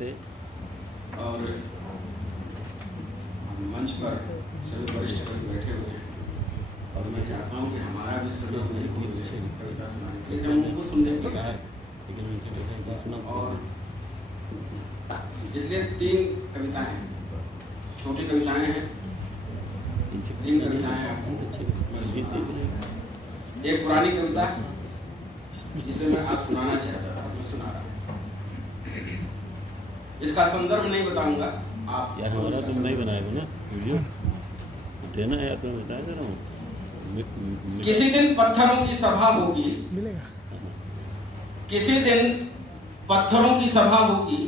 नमस्ते। और मंच पर सभी वरिष्ठ लोग बैठे हुए हैं और मैं चाहता हूँ कि हमारा भी समय नहीं खो जाए कविता सुनाने के लिए, हम उनको सुनने को तैयार हैं। और इसलिए 3 कविताएं हैं, छोटी कविताएं हैं, 3 कविताएं मैं सुनाऊंगा। एक पुरानी कविता जिसे मैं आज सुनाना चाहता था, मैं सुना रहा हूँ। इसका संदर्भ नहीं बताऊंगा, आप यार हमारा तुम नहीं बनाएगा ना वीडियो देना है, तुम्हें बताया दे रहा हूँ। किसी दिन पत्थरों की सभा होगी, किसी दिन पत्थरों की सभा होगी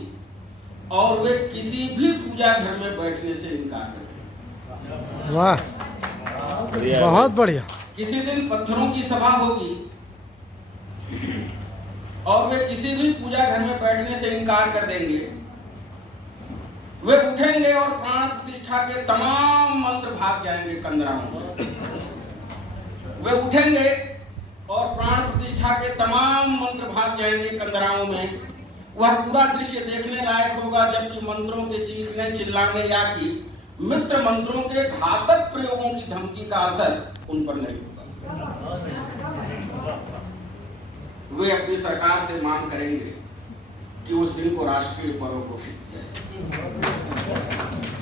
और वे किसी भी पूजा घर में बैठने से इनकार करेंगे। वाह, बहुत बढ़िया। किसी दिन पत्थरों की सभा होगी और वे किसी भी पूजा घर में बैठने से इनकार कर देंगे। वे उठेंगे और प्राण प्रतिष्ठा के तमाम मंत्र भाग जाएंगे कंदराओं में। वे उठेंगे और प्राण प्रतिष्ठा के तमाम मंत्र भाग जाएंगे कंदराओं में। वह पूरा दृश्य देखने लायक होगा जबकि मंत्रों के चीखने चिल्लाने या कि मित्र मंत्रों के घातक प्रयोगों की धमकी का असर उन पर नहीं होगा। वे अपनी सरकार से मांग करेंगे कि उस दिन को राष्ट्रीय पर्व घोषित किया जाए।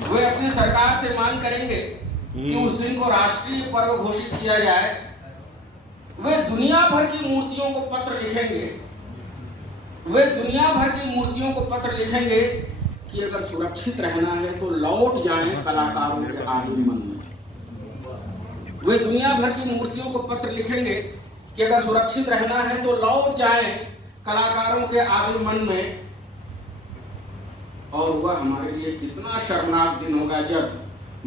वे अपनी सरकार से मांग करेंगे कि उस दिन को राष्ट्रीय पर्व घोषित किया जाए। वे दुनिया भर की मूर्तियों को पत्र लिखेंगे, वे दुनिया भर की मूर्तियों को पत्र लिखेंगे कि अगर सुरक्षित रहना है तो लौट जाएं कलाकारों के आदिम मन में। वे दुनिया भर की मूर्तियों को पत्र लिखेंगे कि अगर सुरक्षित रहना है तो लौट जाएं कलाकारों के आदिम मन में। और वह हमारे लिए कितना शर्मनाक दिन होगा जब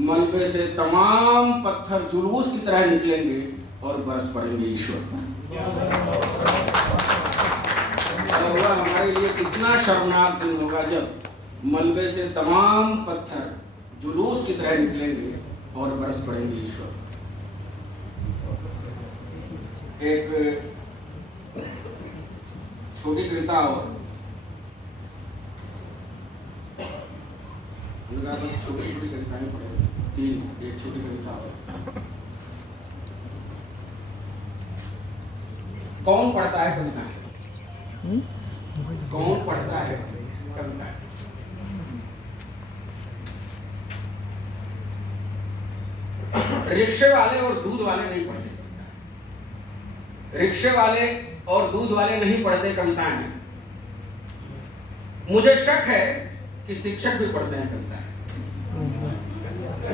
मलबे से तमाम पत्थर जुलूस की तरह निकलेंगे और बरस पड़ेंगे ईश्वर पर। और वह हमारे लिए कितना शर्मनाक दिन होगा जब मलबे से तमाम पत्थर जुलूस की तरह निकलेंगे और बरस पड़ेंगे ईश्वर। एक छोटी कविता और छोटी छोटी कविताएं पढ़े, 3 एक छोटी कविता और। कौन पढ़ता है कविता? कौन पढ़ता है कविता? रिक्शे वाले और दूध वाले नहीं पढ़ते। रिक्शे वाले और दूध वाले नहीं पढ़ते कविताएं। मुझे शक है कि शिक्षक भी पढ़ते हैं कविताएं।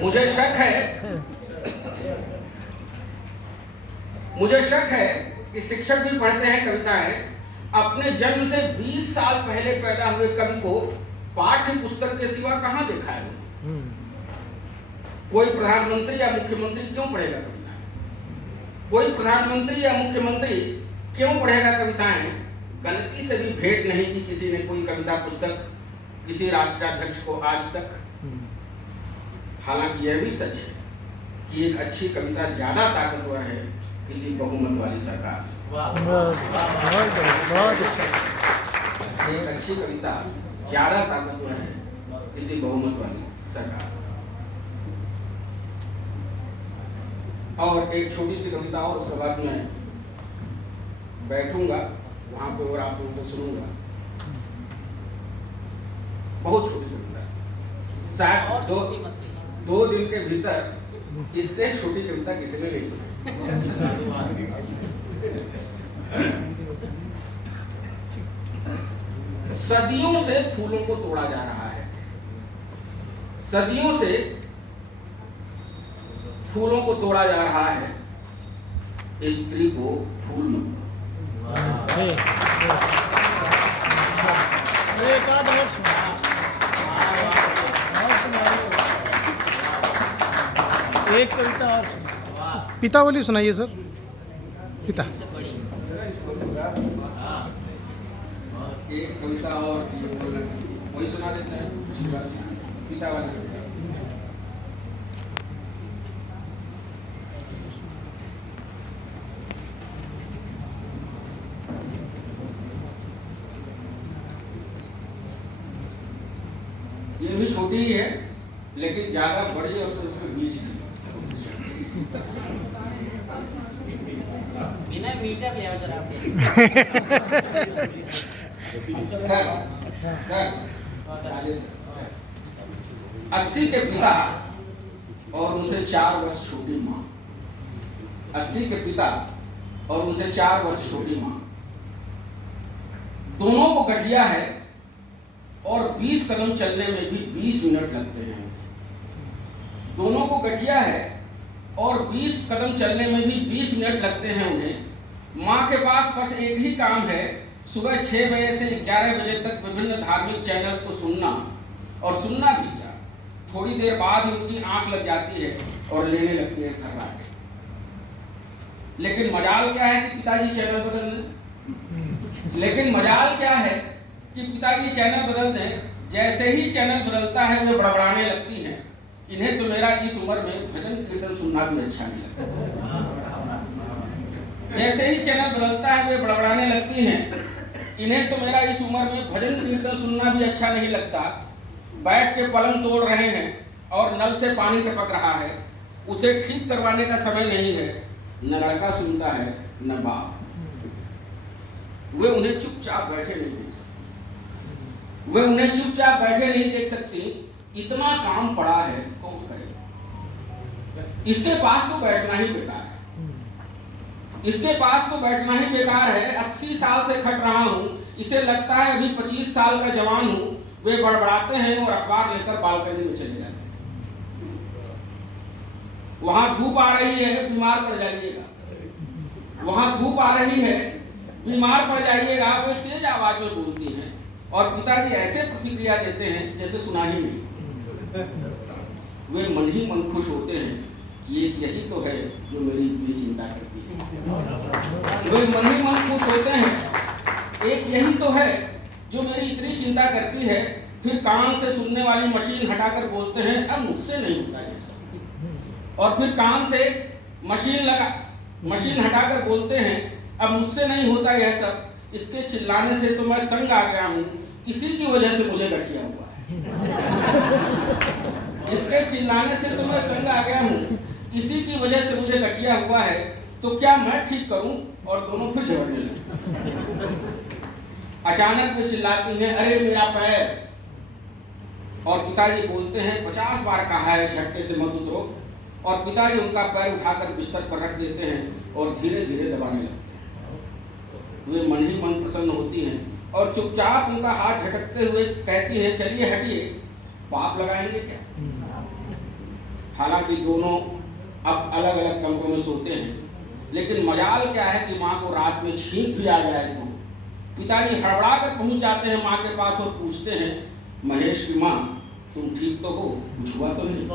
मुझे शक है कि शिक्षक भी पढ़ते हैं कविताएं। अपने जन्म से 20 साल पहले पैदा हुए कवि को पाठ्य पुस्तक के सिवा कहां देखा है? कोई प्रधानमंत्री या मुख्यमंत्री क्यों पढ़ेगा कविताएं? कोई प्रधानमंत्री या मुख्यमंत्री क्यों पढ़ेगा कविताएं? गलती से भी भेंट नहीं की किसी ने कोई कविता पुस्तक किसी राष्ट्राध्यक्ष को आज तक। हालांकि यह भी सच है कि एक अच्छी कविता ज्यादा ताकतवर है किसी बहुमत वाली सरकार से। एक अच्छी कविता ज्यादा ताकतवर है किसी बहुमत वाली सरकार से। और एक छोटी सी कविता और, उसके बाद मैं बैठूंगा वहां पे और आप लोगों को सुनूंगा। बहुत छोटी कविता, शायद 2 दिन के भीतर इससे छोटी कविता किसी ने नहीं सुनी। सदियों से फूलों को तोड़ा जा रहा है, सदियों से फूलों को तोड़ा जा रहा है, स्त्री को फूल मत। एक कविता और पिता वाली सुनाइए सर। पिता एक कविता और वही सुना देते हैं, पिता वाली कविता। ये भी छोटी ही है, लेकिन ज्यादा बड़ी और उसके बीच की। बिना मीटर ले आओ जरा। सर 80 के पिता और उनसे 4 वर्ष छोटी माँ, 80 के पिता और उनसे 4 वर्ष छोटी माँ, दोनों को गठिया है और 20 कदम चलने में भी 20 मिनट लगते हैं। दोनों को गठिया है और 20 कदम चलने में भी 20 मिनट लगते हैं उन्हें। माँ के पास बस एक ही काम है, सुबह 6 बजे से 11 बजे तक विभिन्न धार्मिक चैनल्स को सुनना, और सुनना भी क्या, थोड़ी देर बाद ही उनकी आंख लग जाती है और लेने लगती है खर्राटे। लेकिन मजाल क्या है कि पिताजी चैनल बदल दें। लेकिन मजाल क्या है कि पिताजी चैनल बदल दें, जैसे ही चैनल बदलता है वे बड़बड़ाने लगती हैं, इन्हें तो मेरा इस उम्र में भजन कीर्तन सुनना भी अच्छा नहीं लगता। जैसे ही चैनल बदलता है वे बड़बड़ाने लगती हैं, इन्हें तो मेरा इस उम्र में भजन कीर्तन सुनना भी अच्छा नहीं लगता। बैठ के पलंग तोड़ रहे हैं और नल से पानी टपक रहा है, उसे ठीक करवाने का समय नहीं है। न लड़का सुनता है न बाप। वे उन्हें चुपचाप बैठे नहीं देख सकती, वे उन्हें चुपचाप बैठे नहीं देख सकती। इतना काम पड़ा है, कौन करेगा? इसके पास तो बैठना ही बेकार है, इसके पास तो बैठना ही बेकार है। 80 साल से खट रहा हूँ, इसे लगता है अभी 25 साल का जवान हूँ। वे बड़बड़ाते हैं और अखबार लेकर बालकनी में चले जाते हैं। वहां धूप आ रही है, बीमार पड़ जाइएगा। वहां धूप आ रही है, बीमार पड़ जाइएगा। वे तेज आवाज में बोलती हैं और पिताजी ऐसे प्रतिक्रिया देते हैं जैसे सुना ही नहीं। वे मन ही मन खुश होते हैं कि एक यही तो है जो मेरी इतनी चिंता करती है। वे मन ही मन खुश होते हैं, एक यही तो है जो मेरी इतनी चिंता करती है। फिर कान से सुनने वाली मशीन हटाकर बोलते हैं, अब मुझसे नहीं होता ये सब। और फिर कान से मशीन हटाकर बोलते हैं, अब मुझसे नहीं होता यह सब। इसके चिल्लाने से तो मैं तंग आ गया हूँ, इसी की वजह से मुझे गठिया हुआ है। इसके चिल्लाने से तो मैं तंग आ गया हूँ, इसी की वजह से मुझे गठिया हुआ है। तो क्या मैं ठीक करूं? और दोनों फिर झगड़ने लगे। अचानक वे चिल्लाती हैं, अरे मेरा पैर। और पिताजी बोलते हैं, 50 बार कहा है झटके से मत उतरो। और पिताजी उनका पैर उठाकर बिस्तर पर रख देते हैं और धीरे धीरे दबाने लगते हैं। वे मन ही मन प्रसन्न होती हैं और चुपचाप उनका हाथ झटकते हुए कहती हैं, चलिए हटिए, पाप लगाएंगे क्या? हालांकि दोनों अब अलग अलग कमरों में सोते हैं, लेकिन मजाल क्या है कि माँ को रात में छींक भी आ जाए तो पिताजी हड़बड़ा कर पहुंच जाते हैं माँ के पास और पूछते हैं, महेश की माँ, तुम ठीक तो हो? कुछ हुआ तो नहीं?